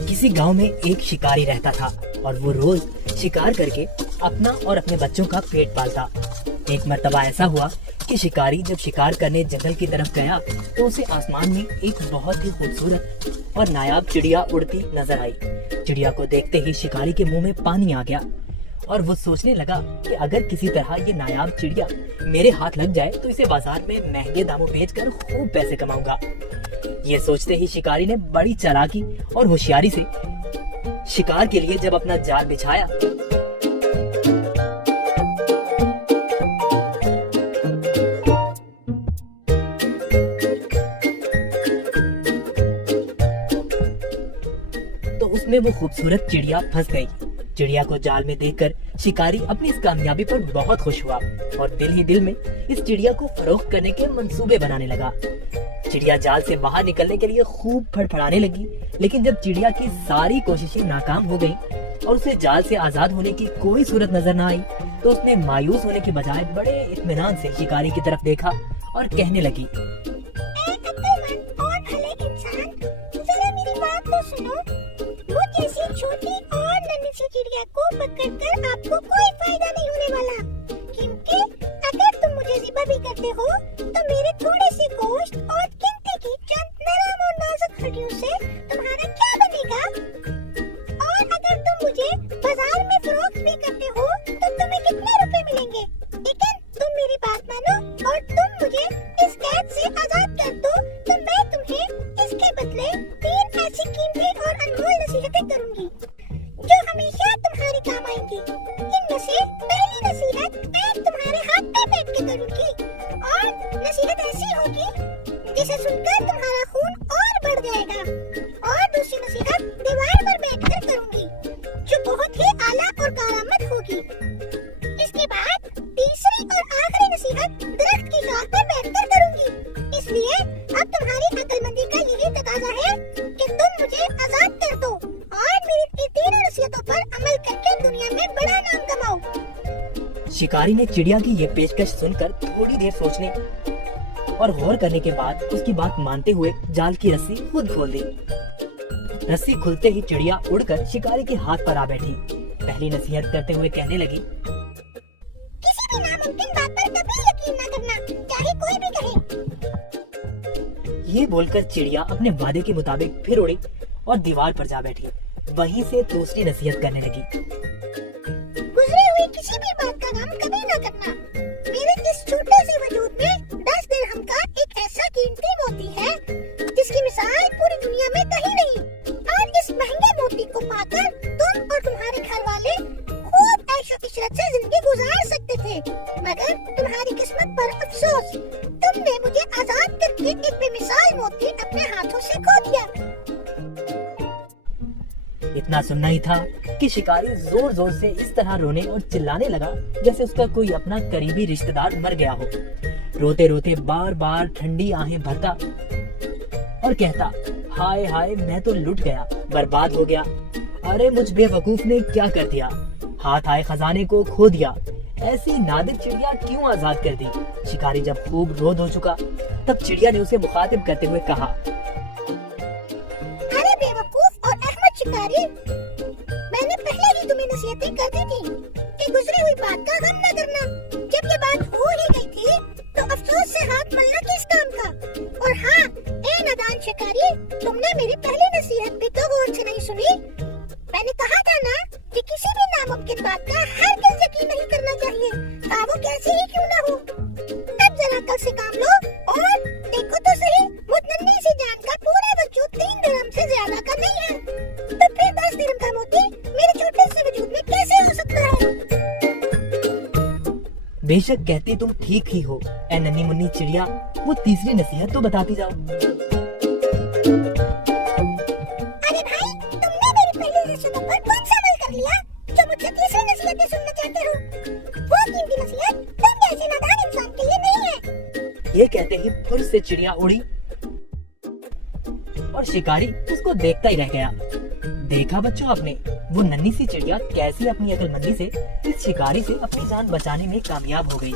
किसी गांव में एक शिकारी रहता था और वो रोज शिकार करके अपना और अपने बच्चों का पेट पालता। एक मर्तबा ऐसा हुआ कि शिकारी जब शिकार करने जंगल की तरफ गया तो उसे आसमान में एक बहुत ही खूबसूरत और नायाब चिड़िया उड़ती नजर आई। चिड़िया को देखते ही शिकारी के मुंह में पानी आ गया और वो सोचने लगा कि अगर किसी तरह ये नायाब चिड़िया मेरे हाथ लग जाए तो इसे बाजार में महंगे दामों बेचकर खूब पैसे कमाऊंगा। ये सोचते ही शिकारी ने बड़ी चालाकी और होशियारी से शिकार के लिए जब अपना जाल बिछाया तो उसमें वो खूबसूरत चिड़िया फंस गई। चिड़िया को जाल में देखकर शिकारी अपनी इस कामयाबी पर बहुत खुश हुआ और दिल ही दिल में इस चिड़िया को फरोख्त करने के मंसूबे बनाने लगा। चिड़िया जाल से बाहर निकलने के लिए खूब फड़फड़ाने लगी, लेकिन जब चिड़िया की सारी कोशिशें नाकाम हो गईं और उसे जाल से आजाद होने की कोई सूरत नजर न आई तो उसने मायूस होने के बजाय बड़े इत्मीनान से शिकारी की तरफ देखा और कहने लगी, छोटी और नन्ही सी चिड़िया को पकड़कर आपको कोई फायदा नहीं होने वाला, क्योंकि अगर तुम मुझे ज़िबा भी करते हो तो मेरे थोड़े से गोश्त और गिनती की चंद नरम और नाजुक हड्डियों से तुम्हारा क्या बनेगा। और अगर तुम मुझे बाजार में फरोख्त भी करते हो तो तुम्हें कितने रुपए मिलेंगे। लेकिन तुम मेरी बात मानो और तुम मुझे इस कैद से आजाद कर दो तो मैं तुम्हें इसके बदले 3 ऐसी कीमती और अनमोल नसीहतें करूंगी जो हमेशा तुम्हारे काम आएंगी। इनमें से पहली नसीहत मैं तुम्हारे हाथ पे बैठ के करूंगी और नसीहत ऐसी होगी जिसे सुनकर तुम्हारा खून और बढ़ जाएगा। और दूसरी नसीहत दीवार पर बैठकर करूंगी जो बहुत ही आला और कारामद होगी। इसके बाद तीसरी और आखिरी नसीहत दरख्त की शाख पर बैठकर करूंगी। इसलिए अब तुम्हारी अक्लमंदी का यही तकाजा है कि तुम मुझे आजाद कर दो और मेरी तीनों नसीहतों पर अमल करके दुनिया में बड़ा नाम कमाओ। शिकारी ने चिड़िया की ये पेशकश सुनकर थोड़ी देर सोचने और गौर करने के बाद उसकी बात मानते हुए जाल की रस्सी खुद खोल दी। रस्सी खुलते ही चिड़िया उड़कर शिकारी के हाथ पर आ बैठी। पहली नसीहत करते हुए कहने लगी, किसी भी नामुमकिन बात पर कभी यकीन न करना, चाहे कोई भी कहे। ये बोलकर चिड़िया अपने वादे के मुताबिक फिर उड़ी और दीवार पर जा बैठी। वहीं से दूसरी नसीहत करने लगी, गुजरे हुए किसी भी बात का गम कभी न करना। मेरे इस छोटे से वजूद में 10 दिरहम का एक ऐसा कीमती मोती है जिसकी मिसाल पूरी दुनिया में कहीं नहीं। और इस महंगे मोती को पाकर तुम और तुम्हारे घर वाले खूब ऐशो इशरत से जिंदगी गुजार सकते थे, मगर तुम्हारी किस्मत पर अफसोस, तुमने मुझे आजाद करके एक बेमिसाल मोती अपने हाथों से खो दिया। इतना सुनना ही था कि शिकारी जोर जोर से इस तरह रोने और चिल्लाने लगा जैसे उसका कोई अपना करीबी रिश्तेदार मर गया हो। रोते रोते बार बार ठंडी आहें भरता और कहता, हाय हाय मैं तो लुट गया, बर्बाद हो गया। अरे मुझ बेवकूफ ने क्या कर दिया, हाथ आए खजाने को खो दिया। ऐसी नादिर चिड़िया क्यों आजाद कर दी। शिकारी जब खूब रोध हो चुका तब चिड़िया ने उसे मुखातिब करते हुए कहा, अरे बेवकूफ और अहमद शिकारी, मैंने पहले ही तुम्हें नसीहतें कर दी थी कि गुजरी हुई बात का गम न करना। जब ये बात हो ही गई थी तो अफसोस से हाथ मलना किस काम का। और हाँ, ए नादान शिकारी, तुमने मेरी पहली नसीहत भी तो गौर से नहीं सुनी। मैंने कहा था ना कि किसी भी नामुमकिन बात का हरगिज़ यकीन नहीं करना चाहिए, चाहे वो कैसी ही क्यों ना हो। अब जरा अक्ल से काम लो और देखो तो सही, मुझ नन्ही सी जान का पूरा वजूद 3 दिरहम से ज्यादा का नहीं है, तो फिर 10 दिरहम का मोती मेरे छोटे से वजूद में कैसे हो सकता है। बेशक कहती तुम ठीक ही हो ए नन्ही मुन्नी चिड़िया, वो तीसरी नसीहत तो बताती जाओ। अरे भाई, तुमने मेरी पहली नसीहतों पर कौन सा अमल कर लिया जो मुझसे तीसरी नसीहतें सुनना चाहते हो। वो कीमती नसीहत तुम जैसे नादान इंसान के लिए नहीं है। ये कहते ही फिर से चिड़िया उड़ी और शिकारी उसको देखता ही रह गया। देखा बच्चों आपने, वो नन्ही सी चिड़िया कैसी अपनी अक्लमंदी से इस शिकारी से अपनी जान बचाने में कामयाब हो गई।